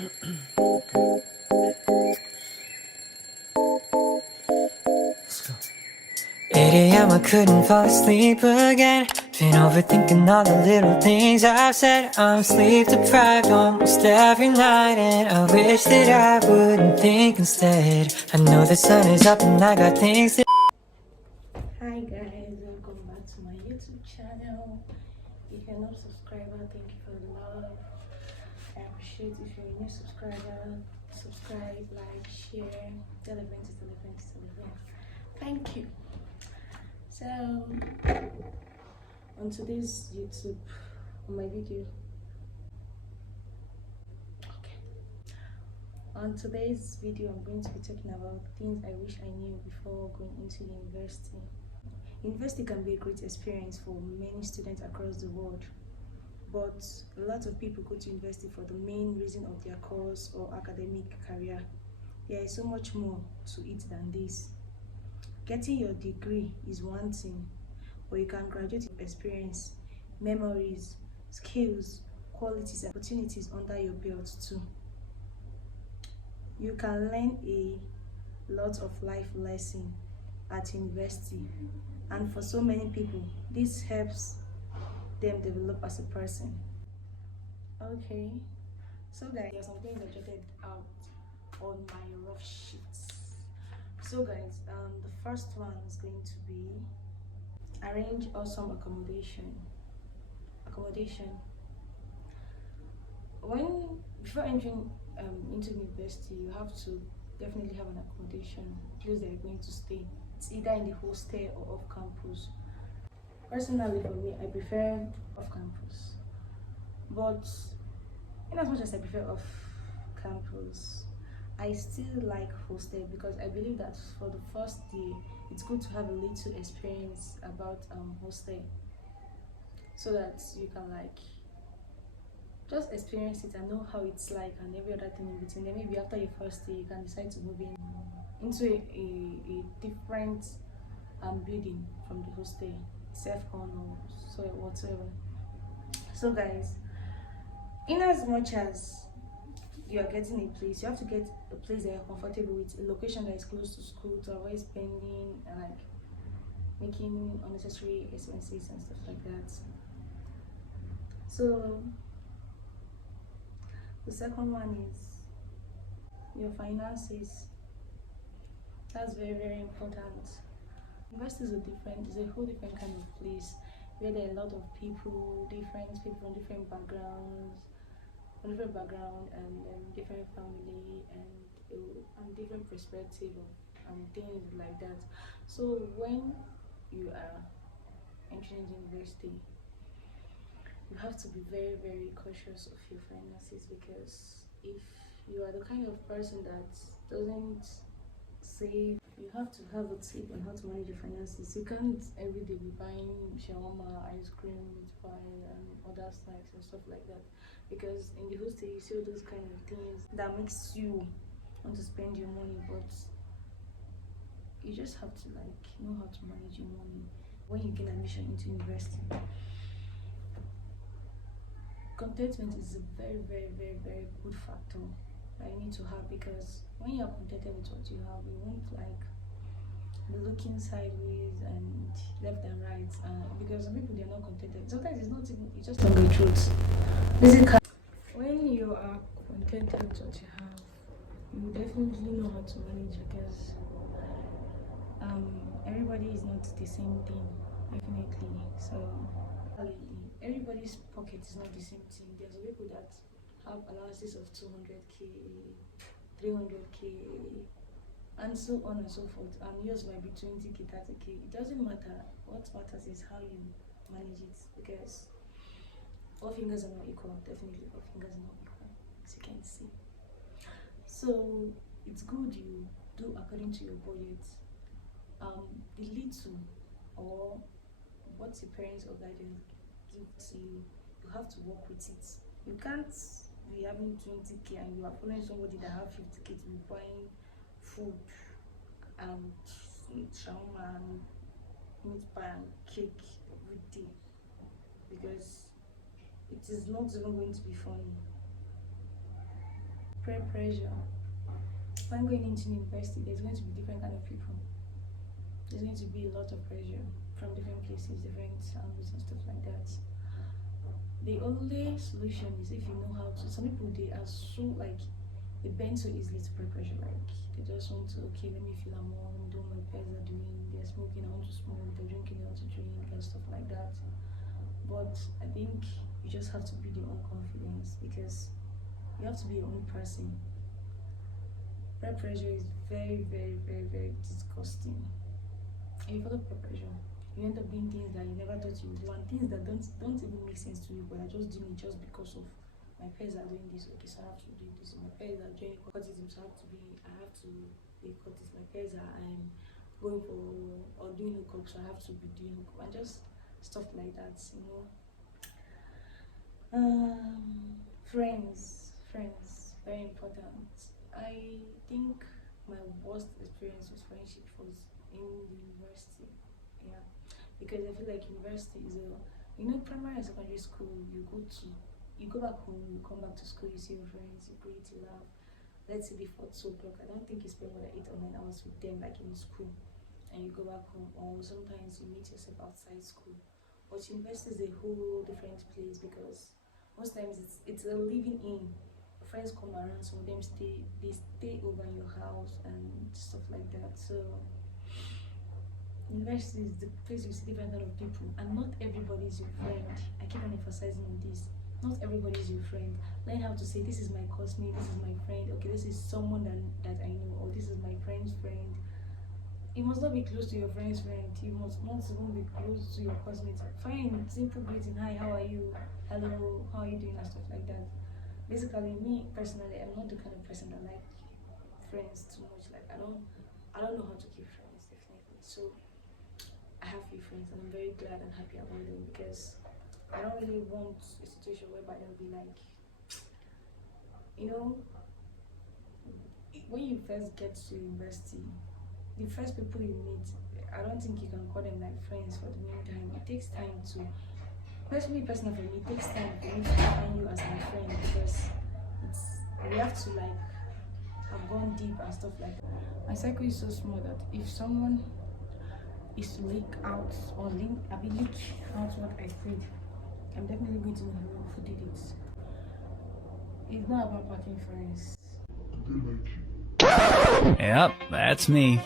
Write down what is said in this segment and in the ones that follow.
8 a.m. I couldn't fall asleep again. Been overthinking all the little things I've said. I'm sleep deprived almost every night, and I wish that I wouldn't think instead. I know the sun is up and I got things to. Hi guys, welcome back to my YouTube channel. If you're not subscriber, thank you for the love. I appreciate if you're a new subscriber, subscribe, like, share, tell a friend to tell a friend to tell a friend. Thank you. So on today's YouTube, on my video, on today's video I'm going to be talking about things I wish I knew before going into university. University can be a great experience for many students across the world, but a lot of people go to university for the main reason of their course or academic career. There is so much more to it than this. Getting your degree is one thing, but you can graduate with experience, memories, skills, qualities, and opportunities under your belt too. You can learn a lot of life lessons at university, and for so many people this helps them develop as a person. Okay, so guys, there are some things I jotted out on my rough sheets. So guys, the first one is going to be arrange awesome accommodation. When before entering into university, you have to definitely have an accommodation place that you're going to stay. It's either in the hostel or off campus. Personally, for me, I prefer off campus, but in as much as I prefer off campus, I still like hostel because I believe that for the first day it's good to have a little experience about hostel, so that you can like just experience it and know how it's like and every other thing in between. Then maybe after your first day you can decide to move in into a different building from the hostel, self-con or so whatsoever. So guys, in as much as you are getting a place, you have to get a place that you're comfortable with, a location that is close to school to avoid spending and like making unnecessary expenses and stuff like that. So the second one is your finances. That's very, very important. University is a whole different kind of place where there are a lot of people, different people from different backgrounds, and different family and different perspective of things like that. So when you are entering university, you have to be very, very cautious of your finances, because if you are the kind of person that doesn't save, you have to have a tip on how to manage your finances. You can't every day be buying shawarma, ice cream, meat pie, and other snacks and stuff like that, because in the hostel you see all those kind of things that makes you want to spend your money, but you just have to like know how to manage your money. When you gain admission into university, contentment is a very, very, very, very good factor that you need to have, because when you are contented with what you have, you won't like be looking sideways and left and right, because some people, they're not contented. Sometimes it's not even, it's just not the truth. Basically, when you are contented with what you have, you definitely know how to manage, because everybody is not the same thing, definitely. So everybody's pocket is not the same thing. There's people that have allowances of 200k, 300k, and so on and so forth, and yours might be 20k, 30k. It doesn't matter. What matters is how you manage it, because all fingers are not equal. Definitely all fingers are not equal, as you can see. So it's good you do according to your budget. The little or what your parents or guidance give to you, you have to work with it. You can't be having 20k and you are following somebody that have 50k to be buying food and shawarma and meat pie and cake every day, because it is not even going to be funny. peer pressure. When going into university, there's going to be different kind of people. There's going to be a lot of pressure from different places, different angles and stuff like that. The only solution is if you know how to. Some people, they are so like, they bend so easily to peer pressure. Like they just want to, okay, let me feel among, do what my peers are doing. They're smoking, I want to smoke. They're drinking, I want to drink, and stuff like that. But I think you just have to build your own confidence, because you have to be your own person. Peer pressure is very, very, very, very disgusting. If you follow peer pressure, you end up doing things that you never thought you would do, and things that don't even make sense to you, but you're just doing it just because of my peers are doing this. Okay, so I have to do this. My peers are joining cultism, so I have to be cultist. My peers are going for or doing hookup, so I have to be doing hookup, and just stuff like that, you know. Friends, very important. I think my worst experience with friendship was in the university. Yeah, because I feel like university is a, you know, primary and secondary school. You go back home, you come back to school, you see your friends, you breathe, you laugh. Let's say before 2 o'clock. I don't think you spend more than 8 or 9 hours with them, like in school, and you go back home, or sometimes you meet yourself outside school. But university is a whole different place, because most times it's a living in. Friends come around, some of them they stay over in your house and stuff like that. So university is the place you see different kind of people, and not everybody is your friend. I keep on emphasizing on this. Not everybody is your friend. Learn how to say, this is my classmate, this is my friend. Okay, this is someone that I know, or this is my friend's friend. You must not be close to your friend's friend. You must not even be close to your classmates. Fine, simple greeting. Hi, how are you? Hello, how are you doing? And stuff like that. Basically, me personally, I'm not the kind of person that like friends too much. Like I don't know how to keep friends, definitely. So I have few friends, and I'm very glad and happy about them, because I don't really want a situation whereby they'll be like, you know, when you first get to university, the first people you meet, I don't think you can call them like friends for the meantime. It takes time to, personally for me, it takes time for me to define you as my friend, because we have to like have gone deep and stuff like that. My cycle is so small that if someone is to leak out leak out what I said, I'm definitely going to know who did it. It's not about packing friends. Yep, that's me.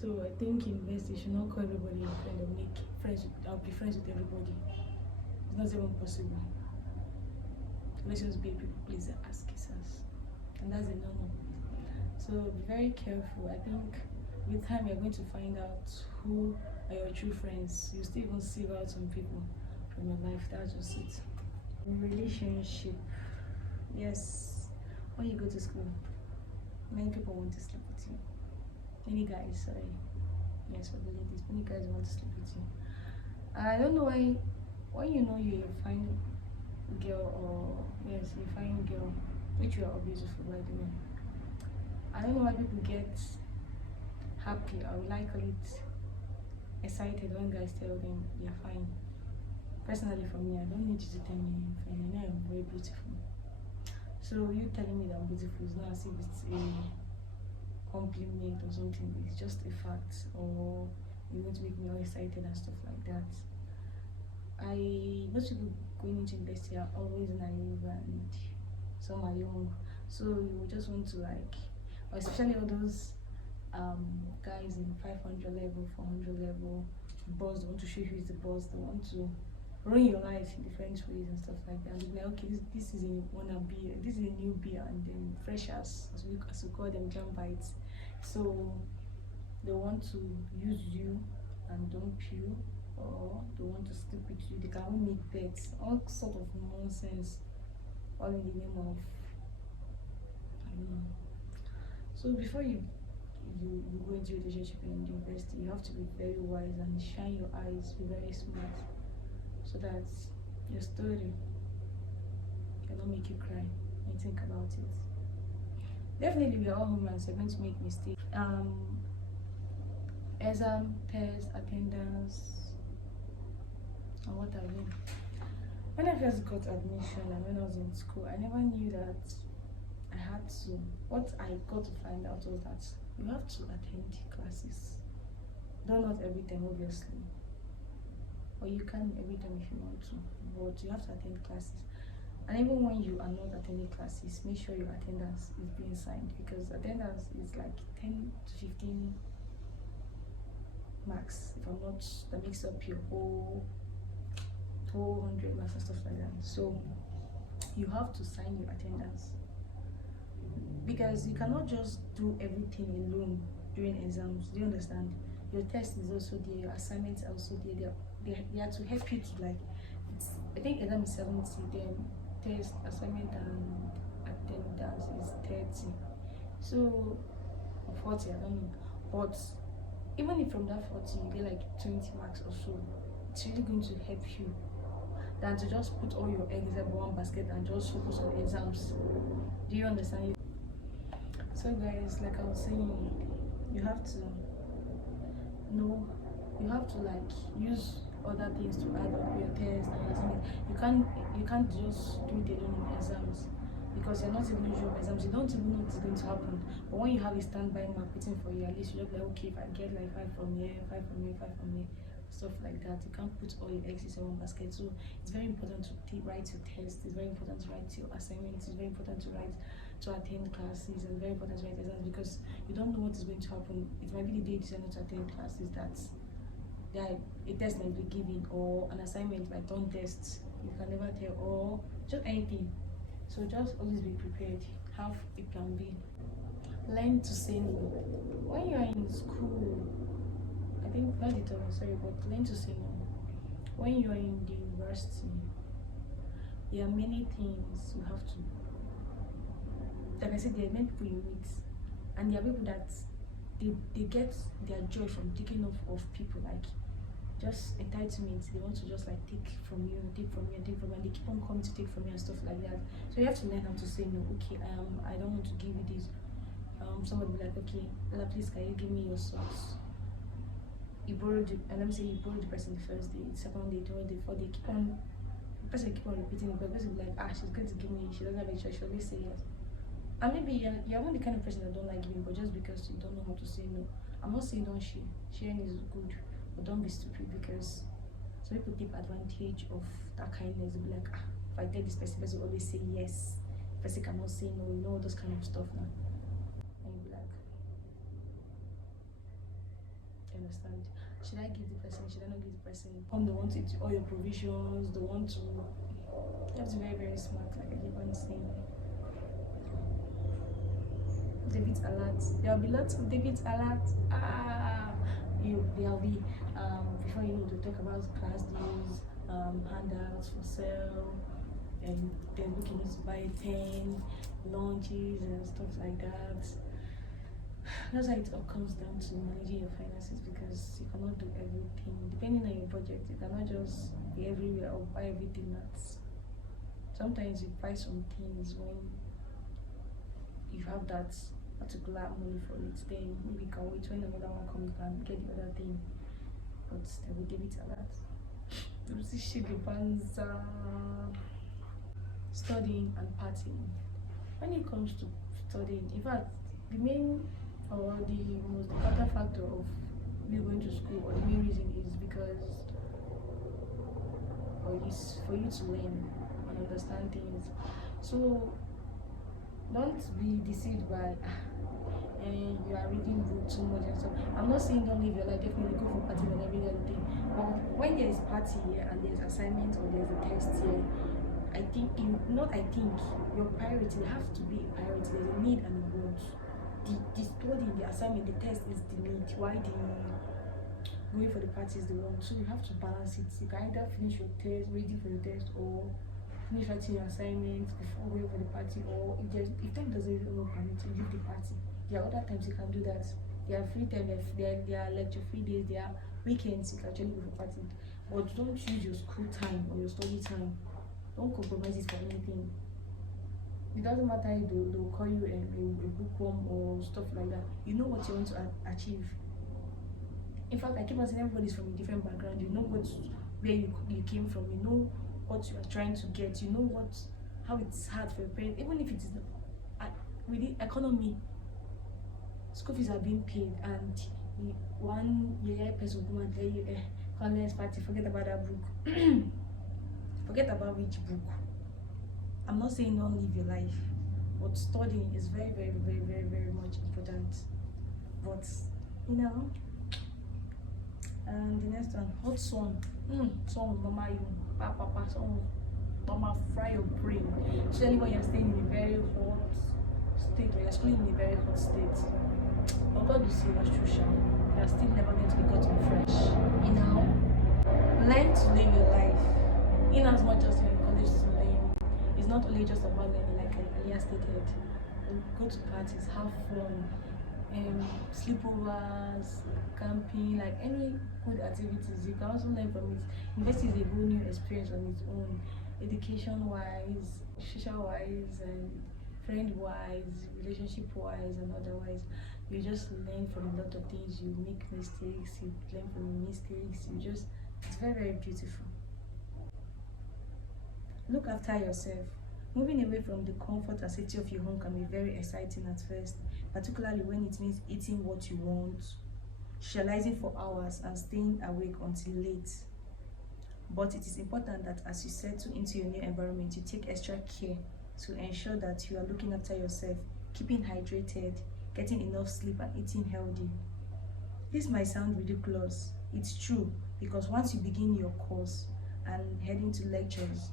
So I think in best you should not call everybody a friend or make friends or be friends with everybody. It's not even possible. Let's just be a people pleaser as kissers. And that's a no-no. So be very careful. I think with time you're going to find out who are your true friends. You still even sieve out some people from your life. That's just it. Relationship. Yes. When you go to school, many people want to sleep with you. Many guys, sorry. Yes, for the ladies. Many guys want to sleep with you. I don't know why. When you know you're a fine girl, or yes, you're a fine girl, which you are beautiful by the way. I don't know why people get happy, or will I call it excited, when guys tell them they're fine. Personally, for me, I don't need you to tell me I'm fine. I know I'm very beautiful. So you telling me that I'm beautiful is not as if it's a compliment or something. It's just a fact, or you want to make me all excited and stuff like that. Most people going into university are always naive, and some are young, so you just want to like, or especially all those guys in 500 level, 400 level, boss, they want to show you who's the boss, they want to run your life in different ways and stuff like that. They'll be like, okay, this is a wannabe, this is a newbie, and then freshers, as we call them, jam bites. So they want to use you and dump you, or they want to sleep with you. They can make bets, all sort of nonsense, all in the name of, I don't know. So before you go into a relationship in university, you have to be very wise and shine your eyes, be very smart, so that your story cannot make you cry when you think about it. Definitely, we are all humans, we're going to make mistakes. Exam, test, attendance, and what have you. When I first got admission and when I was in school, I never knew that I had to, what I got to find out was that you have to attend classes. Though not every time, obviously, or you can every time if you want to, but you have to attend classes. And even when you are not attending classes, make sure your attendance is being signed, because attendance is like 10 to 15 marks, if I'm not, that makes up your whole 100 marks and stuff like that. So you have to sign your attendance, because you cannot just do everything alone during exams. Do you understand? Your test is also there, your assignments are also there. They are to help you to, like, I think exam is 70, then test, assignment and attendance is 30. So 40, I don't know. But even if from that 40 you get like 20 marks or so, it's really going to help you than to just put all your eggs in one basket and just focus on exams. Do you understand? So guys, like I was saying, you have to know, you have to like use other things to add up your test and your assignment. You can't just do it alone in exams, because you're not even sure of exams. You don't even know what's going to happen. But when you have a standby mark waiting for you, at least you're like, okay, if I get like 5 from here, 5 from here, 5 from here, stuff like that, you can't put all your eggs in one basket. So it's very important to write your test. It's very important to write your assignments. It's very important to attend classes, and very important to write exams, because you don't know what is going to happen. It might be the day you decide not to attend classes that a test might be given, or an assignment might turn tests. You can never tell, or just anything. So just always be prepared. Have a plan B. Learn to say no. When you are in school, I think not the term, sorry, but learn to say no. When you are in the university, there are many things you have to. Like I said, there are many people you meet, and there are people that they get their joy from taking off of people, like just entitlements. They want to just like take from you, and take from you, and take from you, and they keep on coming to take from you and stuff like that. So you have to learn how to say no. Okay, I don't want to give you this. Somebody will be like, okay, Ella, please can you give me your socks? You borrowed it, and let me say you borrowed the person the first day, the second day, third day, fourth day, the person keep on repeating it, but the person will be like, she's going to give me, she doesn't have a choice, she'll always say yes. And maybe you're not the kind of person that don't like giving, but just because you don't know how to say no. I'm not saying don't share. Sharing is good, but don't be stupid, because some people take advantage of that kindness. They'll be like, if I tell this person will always say yes. The person cannot say no, you know, those kind of stuff now. And you'll be like, understand? Should I give the person? Should I not give the person? They want to eat all your provisions. They want to. You have to be very, very smart, like I keep on saying. Debit alert. There will be lots of debit alert. There'll be before you know, to talk about class deals, handouts for sale, and then looking to buy pen, lunches and stuff like that. That's how it all comes down to managing your finances, because you cannot do everything. Depending on your budget, you cannot just be everywhere or buy everything. That's sometimes you buy some things when you have that particular money for it, then maybe you can wait when another one comes and get the other thing. But they will give it a lot. Studying and partying. When it comes to studying, in fact, the main or the most important factor of you going to school, or the main reason, is because, or is for you to learn and understand things. So don't be deceived by and you are reading book too much and stuff. I'm not saying don't live your life, definitely go for party and every other thing. But when there is party here and there's assignment or there's a test here, your priority has to be a priority. There's a need and a want. The study, the assignment, the test is the need. Why the going for the party is the want. So you have to balance it. You can either finish your test, reading for the test, or finish writing your assignment before going for the party, or if time doesn't even permit you, leave the party. There are other times you can do that. There are free time, there are lecture free days, there are weekends you can actually go for party. But don't use your school time or your study time. Don't compromise it for anything. It doesn't matter if they'll call you a bookworm or stuff like that. You know what you want to achieve. In fact, I keep on saying everybody's from a different background. You know where you came from. You know what you are trying to get. You know how it's hard for your parents. Even if it is with the economy, school fees are being paid, and one year person will tell you, college party, forget about that book. Forget about which book. I'm not saying don't live your life, but studying is very, very, very, very, very much important. But you know, and the next one, hot sun. Sun mama you, papa, sun mama fry your brain. Especially when you're staying in a very hot state, or you're schooling in a very hot state. But God will see your true shine. You're still never going to be gotten fresh. You know, learn to live your life. In as much as you're in college to learn, it's not only just about learning, like I earlier stated. Go to parties, have fun, sleepovers, camping, like any good activities. You can also learn from it. University is a whole new experience on its own, education-wise, social-wise, and friend-wise, relationship-wise, and otherwise. You just learn from a lot of things. You make mistakes. You learn from your mistakes. It's very, very beautiful. Look after yourself. Moving away from the comfort and safety of your home can be very exciting at first, particularly when it means eating what you want, socializing for hours, and staying awake until late. But it is important that as you settle into your new environment, you take extra care to ensure that you are looking after yourself, keeping hydrated, getting enough sleep, and eating healthy. This might sound ridiculous. It's true, because once you begin your course and heading to lectures,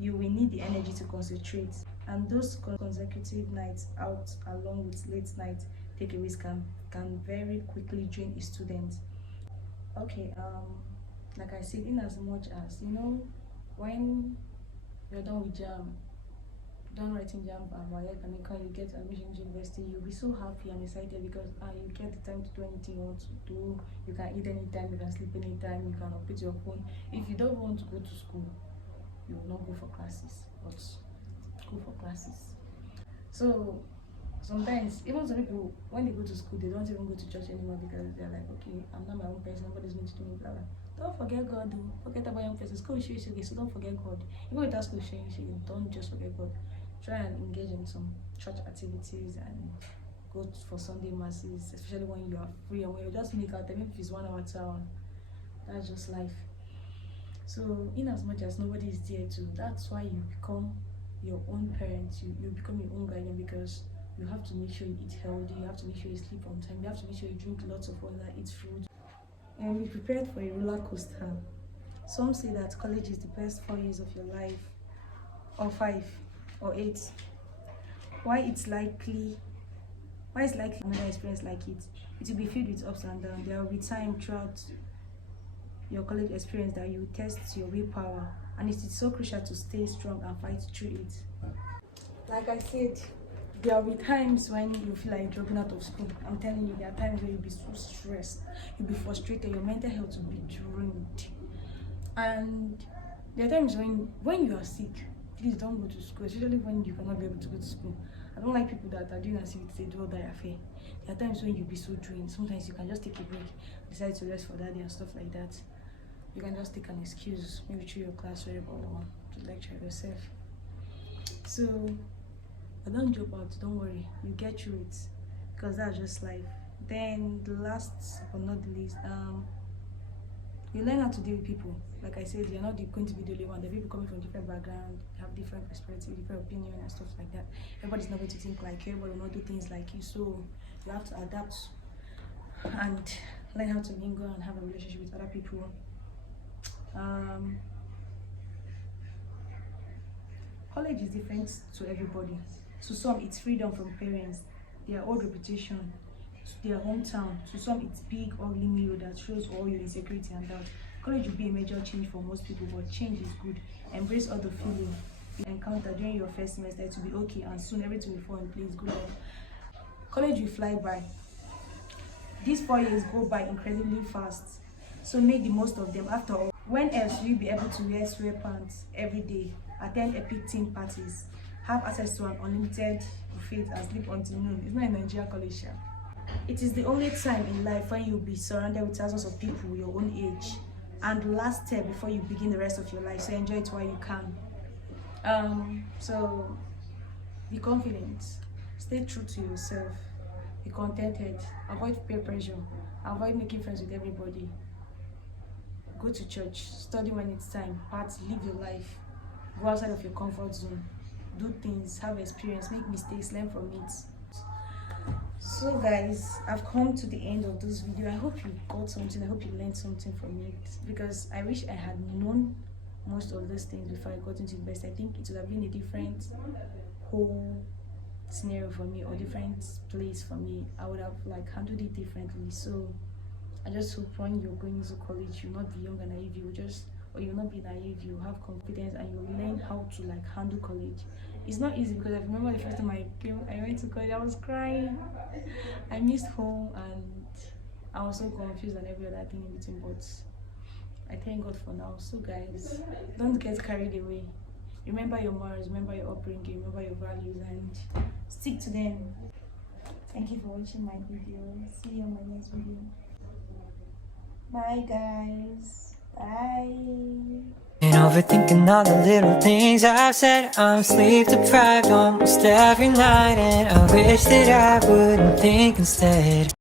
you will need the energy to concentrate, and those consecutive nights out along with late night takeaways can very quickly drain a student. Okay, like I said, in as much as when you're done with jam, done writing jam and you get admission to university, you'll be so happy and excited because you get the time to do anything you want to do. You can eat anytime, you can sleep anytime, you can operate your phone. If you don't want to go to school, you will not go for classes, but go for classes. So sometimes even some people, when they go to school, they don't even go to church anymore because they're like, okay, I'm not my own person, nobody's going to do me, blah blah. Don't forget God, though. Forget about your own person. School is okay, so don't forget God. Even without school sharing, don't just forget God. Try and engage in some church activities and go for Sunday masses, especially when you are free and when you just make out, even if it's 1 hour, 2 hours. That's just life. So in as much as nobody is there to, that's why you become your own parent, you become your own guardian, because you have to make sure you eat healthy, you have to make sure you sleep on time, you have to make sure you drink lots of water, eat fruit, and be prepared for a roller coaster. Some say that college is the best 4 years of your life, or 5 or 8. Why it's likely another experience like it will be filled with ups and downs. There will be time throughout your college experience that you test your willpower, and it is so crucial to stay strong and fight through it. Like I said, there will be times when you feel like dropping out of school. I'm telling you, there are times where you'll be so stressed, you'll be frustrated, your mental health will be drained. And there are times when you are sick, please don't go to school, especially when you cannot be able to go to school. I don't like people that are doing as if it's a do or die affair. There are times when you'll be so drained. Sometimes you can just take a break, decide to rest for that day and stuff like that. You can just take an excuse, maybe through your class or to lecture yourself. So, but don't drop out, don't worry, you get through it, because that's just life. Then the last but not the least, you learn how to deal with people. Like I said, you're not going to be the only one. There are people coming from different backgrounds, have different perspectives, different opinions and stuff like that. Everybody's not going to think like you, everybody will not do things like you, so you have to adapt and learn how to mingle and have a relationship with other people. College is different to everybody. To some, it's freedom from parents, their old reputation, their hometown. To some, it's big, ugly mirror that shows all your insecurity and doubt. College will be a major change for most people, but change is good. Embrace all the feeling you encounter during your first semester. It will be okay, and soon everything will fall in place. Good luck. College will fly by. These 4 years go by incredibly fast, so make the most of them. After all, when else will you be able to wear sweatpants every day, attend epic team parties, have access to an unlimited buffet, and sleep until noon? It's not a Nigerian college. It is the only time in life when you'll be surrounded with thousands of people your own age, and the last step before you begin the rest of your life. So enjoy it while you can. So be confident, Stay true to yourself. Be contented. Avoid peer pressure. Avoid making friends with everybody. Go to church. Study when it's time. Party. Live your life. Go outside of your comfort zone. Do things. Have experience. Make mistakes. Learn from it. So guys, I've come to the end of this video. I hope you got something. I hope you learned something from it, because I wish I had known most of those things before I got into university. I think it would have been a different whole scenario for me, or different place for me. I would have like handled it differently. So I just hope when you're going to college, you'll not be young and naive. You'll not be naive. You have confidence and you'll learn how to like handle college. It's not easy, because I remember the first time I went to college, I was crying. I missed home and I was so confused and every other thing in between. But I thank God for now. So guys, don't get carried away. Remember your morals, remember your upbringing, remember your values, and stick to them. Thank you for watching my video. See you on my next video. Bye guys. Bye. And overthinking all the little things I've said. I'm sleep deprived almost every night, and I wish that I wouldn't think instead.